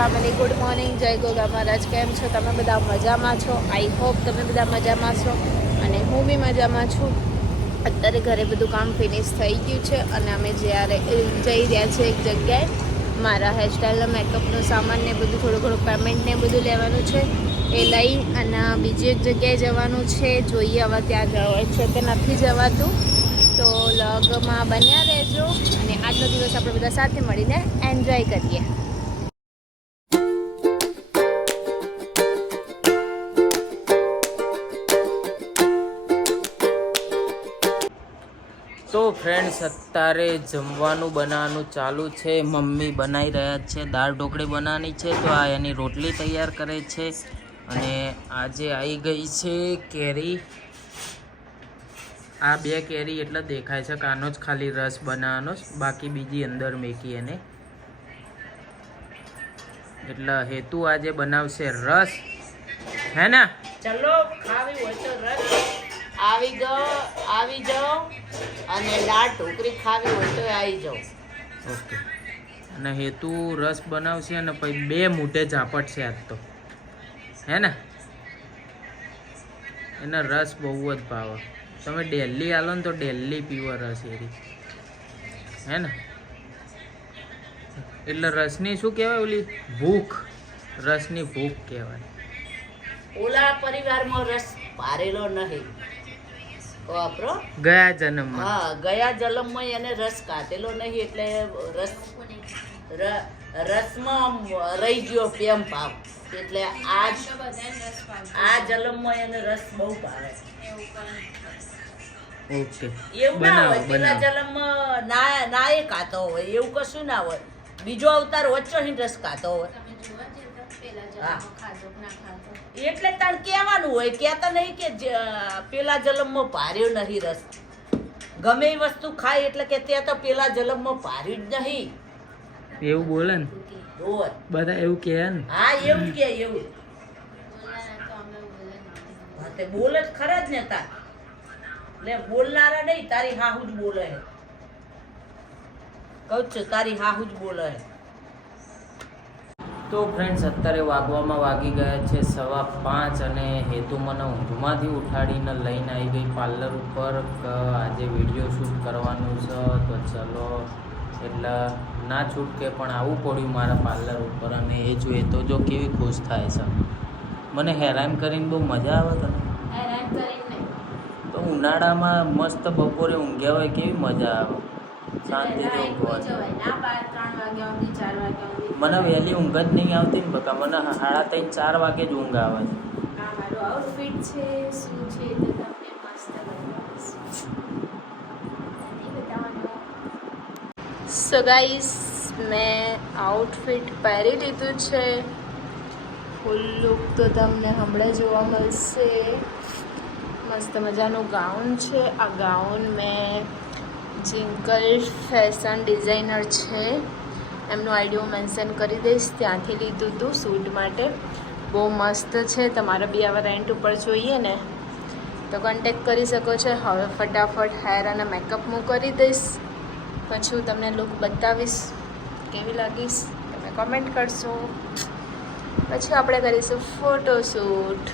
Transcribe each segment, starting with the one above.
Family, good morning. જય ગોગા મહારાજ. કેમ છો તમે બધા? મજામાં છો? આઈ હોપ તમે બધા મજામાં છો અને હું બી મજામાં છું. અત્યારે ઘરે બધું કામ ફિનિશ થઈ ગયું છે અને અમે જ્યારે જઈ રહ્યા છીએ એક જગ્યાએ મારા હેરસ્ટાઈલના મેકઅપનો સામાન ને બધું થોડું ઘણું પેમેન્ટ ને બધું લેવાનું છે. એ લઈ અને બીજી એક જગ્યાએ જવાનું છે. જોઈએ હવે ત્યાં જવાય છે કે નથી જવાતું. તો લગમાં બન્યા રહેજો અને આજનો દિવસ આપણે બધા સાથે મળીને એન્જોય કરીએ. તો ફ્રેન્ડ્સ, અત્યારે જમવાનું બનાવવાનું ચાલુ છે. મમ્મી બનાવી રહ્યા છે, દાળ ઢોકળી બનાવવાની છે, તો આ એની રોટલી તૈયાર કરે છે. અને આજે આવી ગઈ છે કેરી. આ બે કેરી એટલે દેખાય છે કે આનો જ ખાલી રસ બનાવવાનો, બાકી બીજી અંદર મેકી એને. એટલે હેતુ આજે બનાવશે રસ, હે ને? ચલો, ખાવી હોય તો રસ આવી જાઓ અને દાળ ઢોકળી ખાવી હોય તો આવી જાઓ. ઓકે. અને હેતુ રસ બનાવશે અને પછી બે મૂઠે ઝાપટશે આજ તો, હે ને? એને રસ બહુ જ ભાવે. તમે ડેલી આલો ને તો ડેલી પીવો રસ એરી, હે ને? એટલે રસની શું કહેવાય? ઓલી ભૂખ, રસની ભૂખ કહેવાય. ઓલા પરિવારમાં રસ પારેલો નહીં વાપરો ગયા જન્મમાં. હા, ગયા જન્મમાં એને રસ કાઢેલો નહીં એટલે રસમાં રહી ગયો પ્રેમ ભાવ. એટલે આ જન્મમાં એને રસ બહુ ભાવે. ઓકે, એવું ના હોય પેલા જન્મમાં ના એ ખાતો હોય, એવું કશું ના હોય. બીજો અવતાર વચ્ચે રસ ખાતો હોય. એટલે તાર કહેવાનું હોય, કહેતા નહીં કે પેલા જન્મમાં ભાર્યો નહીં રસ. ગમે એ વસ્તુ ખાય એટલે કે ત્યાં તો પેલા જન્મમાં ભાર્યું જ નહીં. એવું બોલે ને બધા, એવું કહે ને? હા, એવું કે એવું તે બોલે જ ખરા જ ને તાર. એટલે બોલનારા નહીં, તારી હાહુ જ બોલે હે. કહું છું, તારી હાહુ જ બોલે હે. તો ફ્રેન્ડ્સ, અત્યારે વાગવામાં વાગી ગયા છે 5:15 અને હેતુ મને ઊંઘમાંથી ઉઠાડીને લઈને આવી ગઈ પાર્લર ઉપર કે આજે વિડીયો શૂટ કરવાનું છે. તો ચલો, એટલે ના છૂટકે પણ આવવું પડ્યું મારા પાર્લર ઉપર. અને એ જોઈએ તો જો કેવી ખુશ થાય છે. મને હેરાન કરીને બહુ મજા આવે. તને હેરાન કરીને તો ઉનાળામાં મસ્ત બપોરે ઊંઘ્યા હોય કેવી મજા આવે. શાંતિથી ઊંઘવાની. મને વહેલી ઊંઘ જ નહીં આવતી ને બકા. મને 3:30-4 વાગે જ ઊંઘ આવે છે. આ મારું આઉટફિટ છે, શું છે તો તમને મસ્ત બતાવીશ. સો ગાઈસ, મેં આઉટફિટ પહેરી લીધું છે. ફૂલ લુક તો તમને હમણાં જોવા મળશે. મસ્ત મજાનું ગાઉન છે. આ ગાઉન મેં જિંકલ ફેશન ડિઝાઇનર છે, એમનો આઈડિયો મેન્શન કરી દઈશ, ત્યાંથી લીધું હતું શૂટ માટે. બહુ મસ્ત છે. તમારે બી આવા રેન્ટ ઉપર જોઈએ ને તો કોન્ટેક કરી શકો છો. હવે ફટાફટ હેર અને મેકઅપ હું કરી દઈશ, પછી હું તમને લુક બતાવીશ કેવી લાગીશ. તમે કોમેન્ટ કરશો, પછી આપણે કરીશું ફોટોશૂટ.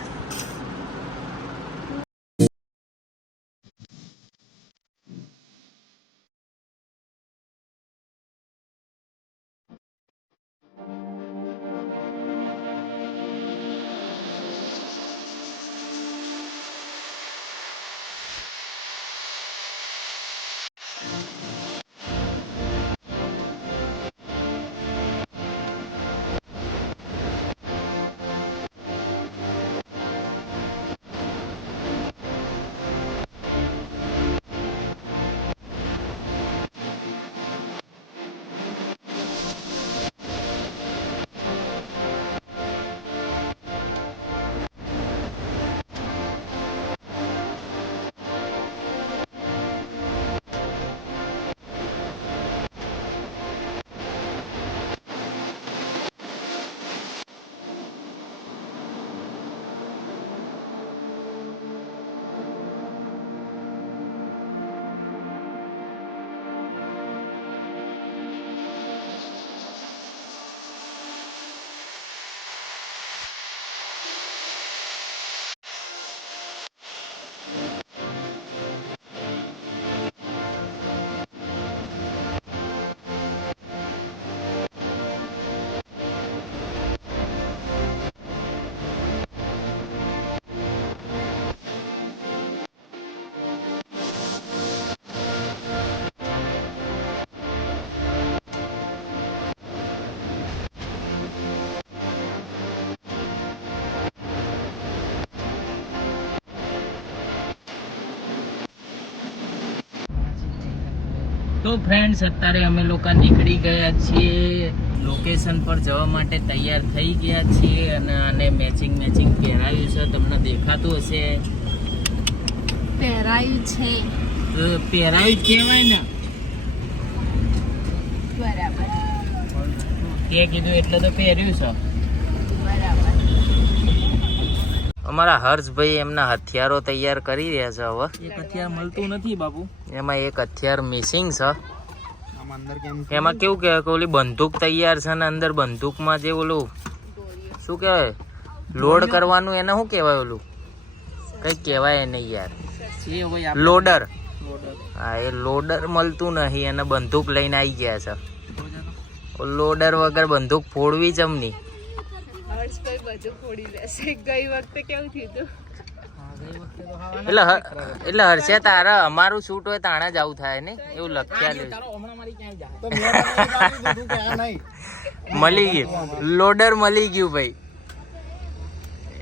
તો ફ્રેન્ડ્સ અત્યારે અમે લોકો નીકળી ગયા છીએ લોકેશન પર જવા માટે તૈયાર થઈ ગયા છીએ અને આને મેચિંગ પહેરાવ્યું છે તમને દેખાતું હશે પહેરાયું છે પહેરાવ્યું જ કહેવાય ને બરાબર તે કીધું એટલે તો પહેર્યું છે બરાબર અમારા હર્ષભાઈ એમના હથિયારો તૈયાર કરી રહ્યા છે હવે એક હથિયાર મળતું નથી બાપુ. એમાં એક હથિયાર મિસિંગ છે એમાં કેવું કહેવાય કે ઓલી બંદૂક તૈયાર છે ને અંદર બંદૂકમાં જે ઓલું શું કહેવાય લોડ કરવાનું એને શું કહેવાય ઓલું કઈ કહેવાય નહીં યાર લોડર હા એ લોડર મળતું નહીં અને બંદૂક લઈને આવી ગયા છે લોડર વગર બંદૂક ફોડવી જમની હર્ષભાઈ બધું ફોડી લેશે ગઈ વખતે કેવું થયું એટલે હર્ષે તારા અમારું શૂટ હોય તાણે જ આવું થાય ને એવું લખ્યા મળી ગયું લોડર મળી ગયું ભાઈ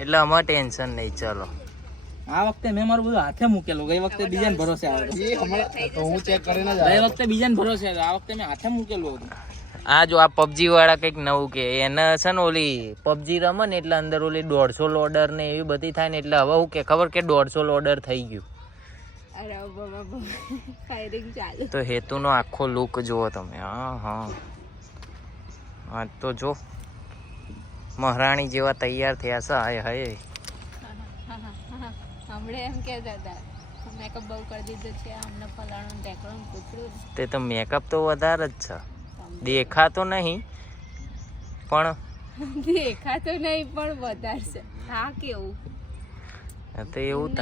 એટલે અમારે ટેન્શન નહીં ચલો આ વખતે મેં મારું બધું હાથે મૂકેલું. ગઈ વખતે બીજાને ભરોસે આવે. હું ચેક કરીને ગઈ વખતે બીજાને ભરોસે આવે. આ વખતે મેં હાથે મૂકેલું હતું. આ જો આ પબજી વાળા કઈક નવું કે એને છે ને ઓલી પબજી રમે ને એટલે અંદર ઓલી 150 લોડર ને એવી બધી થાય ને એટલે હવે હું કે ખબર કે 150 લોડર થઈ ગયું અરે બાબા ફાયરિંગ ચાલુ તો હેતુનો આખો લુક જુઓ તમે હા તો જો મહારાણી જેવા તૈયાર થયા છે હાય હાય હમણે એમ કહેતા હતા મેકઅપ બહુ કરી દીધો છે અમને ફલાણું ઢેકણું પૂછડું તે તો મેકઅપ તો વધારે જ છે દેખાતો નહીં પણ દેખાતો નહીં પણ વધારશે હા કેવું તો એવું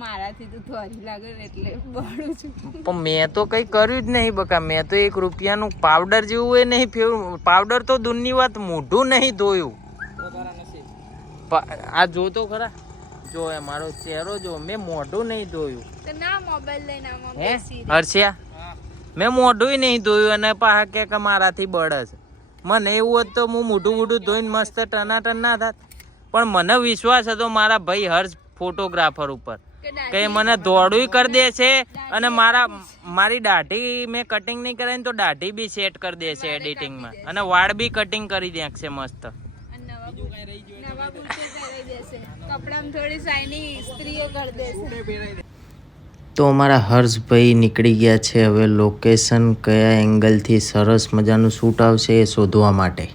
મારાથી તો થોડી લાગે ને એટલે બળું છું પણ મેં તો કઈ કર્યું જ નહીં બકા મેં તો 1 રૂપિયાનું પાવડર જેવું એ નહીં ફેરવું પાવડર તો દૂરની વાત મોઢું નહીં ધોયું આ જોતો ખરા જો એ મારો ચહેરો જો મેં મોઢું નહીં ધોયું તો ના મોબાઈલ લઈને આમ હે હર્ષ્યા મેં મોઢું નહીં ધોયું અને પાછા કે મારાથી બળે છે મને એવું હોત તો હું મોઢું ધોઈને મસ્ત ટનાટન ના થાત પણ મને વિશ્વાસ હતો મારા ભાઈ હર્ષ ફોટોગ્રાફર ઉપર કે મને દોડું કરી દે છે અને મારી દાઢી મેં કટિંગ નહીં કરાવી તો દાઢી બી સેટ કરી દે છે એડિટિંગમાં અને વાળ બી કટિંગ કરી દે છે મસ્ત કપડામાં થોડી શાઇનિંગ ઇસ્ત્રીઓ કરી દેશે તો અમારા હર્ષભાઈ નીકળી ગયા છે હવે લોકેશન કયા એંગલથી સરસ મજાનું શૂટ આવશે એ શોધવા માટે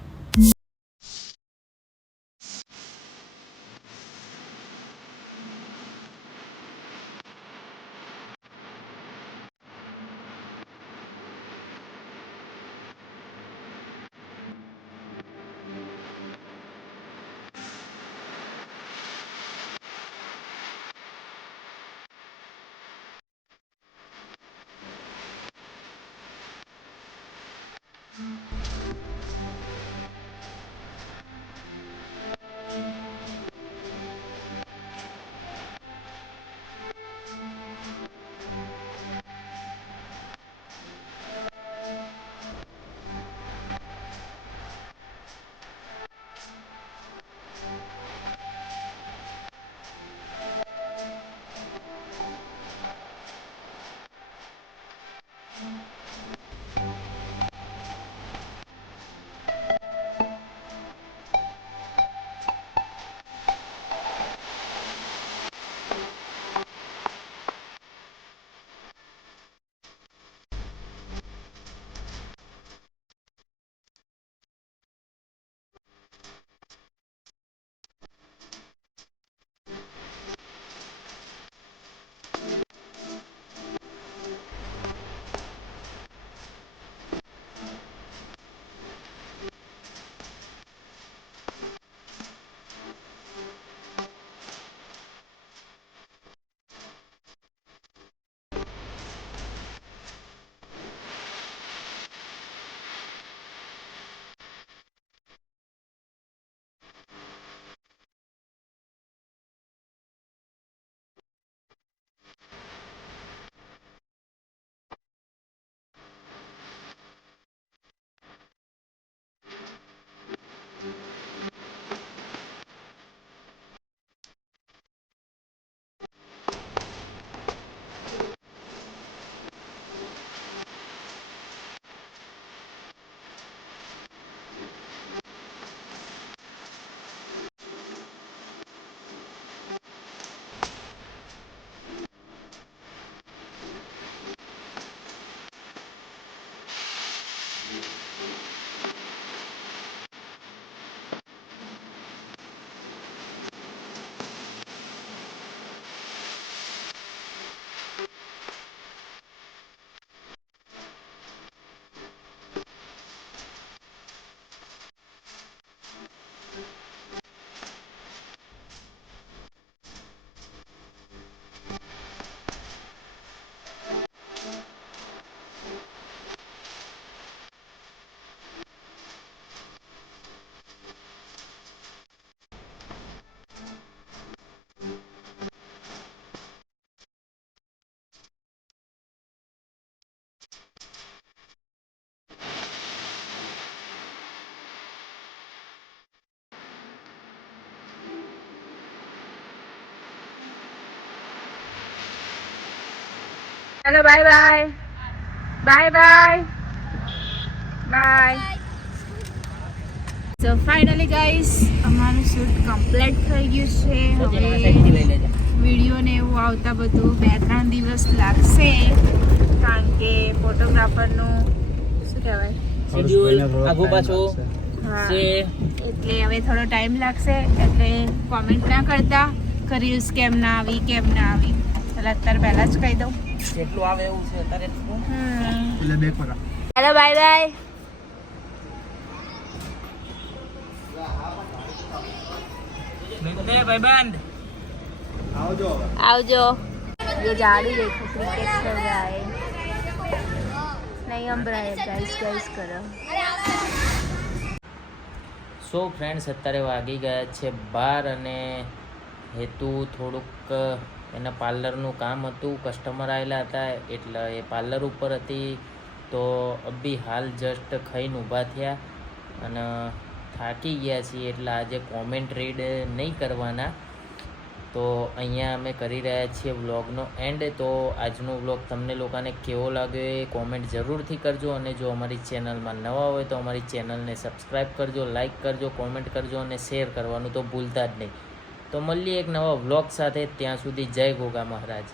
hello bye bye bye bye bye. So finally guys અમારું શૂટ કમ્પ્લીટ થઈ ગયું છે. હવે વિડીયો ને એવું આવતા બધું 2-3 દિવસ લાગશે કારણ કે ફોટોગ્રાફરનું શું કહેવાય શેડ્યુલ આગુ પાછું હા છે. એટલે હવે થોડો ટાઈમ લાગશે. એટલે કોમેન્ટ ના કરતા કે રીલ્સ કેમ ના આવી એટલે અત્યારે પહેલા જ કહી દઉં. જેટલું આવે એવું છે અત્યારે એટલું. Hello bye bye. મિલતે ભાઈબંધ. આવજો. ये गाड़ी देखो क्रिकेट खेल रहा है. नहीं हम रहे गाइस करो. સો ફ્રેન્ડ્સ અત્યારે વાગી ગયા છે 12 અને હેતુ થોડુંક એના પાર્લરનું કામ હતું. કસ્ટમર આવેલા હતા એટલે એ પાર્લર ઉપર હતી. તો અભી હાલ જસ્ટ ખાઈને ઊભા થયા અને થાકી ગયા છીએ એટલે આજે કોમેન્ટ રીડ નહીં કરવાના. તો અહીંયા અમે કરી રહ્યા છીએ વ્લોગનો એન્ડ. તો આજનો વ્લોગ તમને લોકોને કેવો લાગ્યો એ કોમેન્ટ જરૂરથી કરજો. અને જો અમારી ચેનલમાં નવા હોય તો અમારી ચેનલને સબસ્ક્રાઈબ કરજો, લાઈક કરજો, કોમેન્ટ કરજો અને શેર કરવાનું તો ભૂલતા જ નહીં. તો મળીએ એક નવા વ્લોગ સાથે. ત્યાં સુધી જય ગોગા મહારાજ.